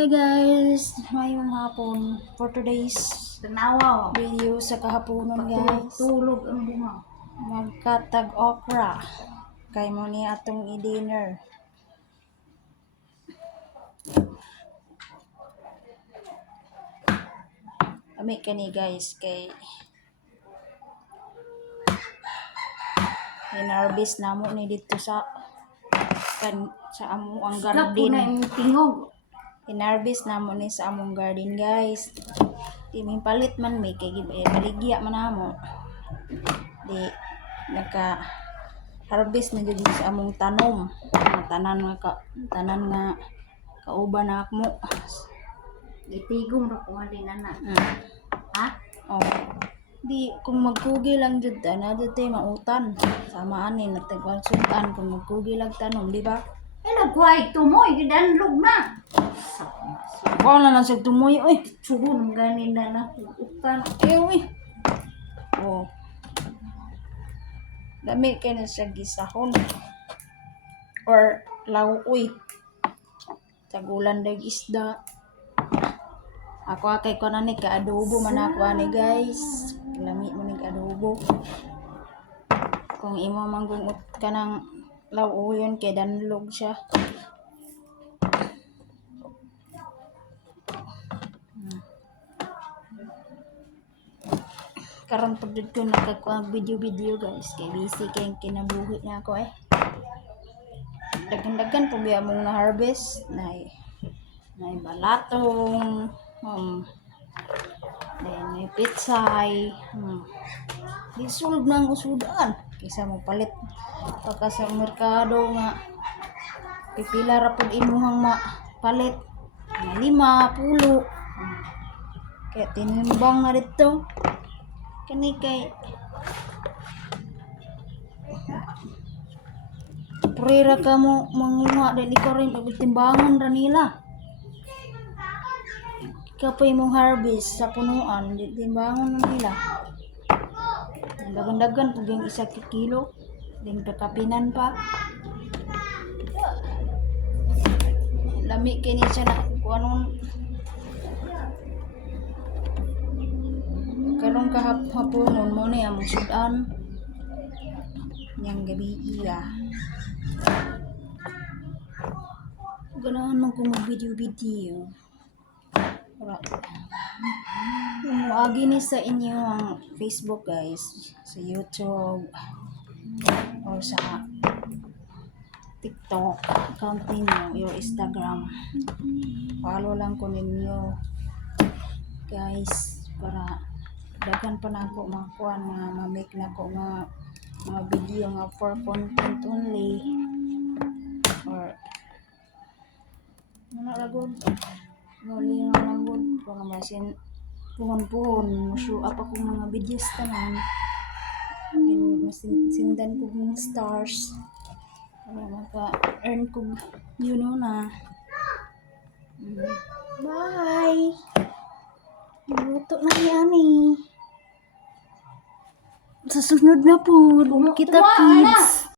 Hi guys, ngayong hapon for today's video sa kahaponon guys. Tulog ang bunga. Magkatag okra kay mo ni atong i-dinner. Ami kani guys kay hinarvest namo ni dito sa amo ang Garden na garden. yung tingog. Hinarvest namo ni sa among garden guys. Timing palit man may kay baligya man namo. Di naka harvest na jud sa among tanom. Mga tanan nga kauban na akmo. Itigong ra ko ali nana. Ha? Oh. Di kung magkugi lang jud ana jud tay mautan. Sama ani natagkonsultan kung magkugi lang tanom, di ba? Eh nagkuhay tumoy gidanlog na. Ko na lang sa tumoy oy. Sugon ganin na utan. Uy. Oh. Dami kay na siya gisahon. Or lauoy. Tagulan dag isda. Ako kay ko na ni ka adobo man ako ani guys. Lami mo ni adobo. Kung imo manggungot ka ng lauoyon kay danlog siya. Karon pud ko nagkakuha video guys kay busy kay kinabuhi na ako eh. Dagan-dagan po biya mong na-harvest na balatong then may pitsay isulod na ang usudan kaysa mo palit pagka sa merkado nga pipila ra pud imuhang palit nga 5, 10 kaya tinimbang na dito kani kay purira ka mo manguha dahil ikaw rin pagtimbangan ra nila ikaw pa imong harvest sa punuan timbangan ra nila dagan-dagan pag yung 1 kilo din kakapinan pa lami kini siya na kung anong karong kahaponon mo ni among sudan yang gabi iya ganahan man kung mag-video kung agi ni sa inyo ang Facebook guys sa YouTube or sa TikTok account ninyo your Instagram follow lang ko ninyo guys para daghan pa na ako makuha na ma-make na ako nga mga video nga for content only or ano ragod muli na lang gud para masin puhon show up ako mga videos tanan sindan ko ng stars para maka-earn ko na bye luto na yan sa sunod na po kita kids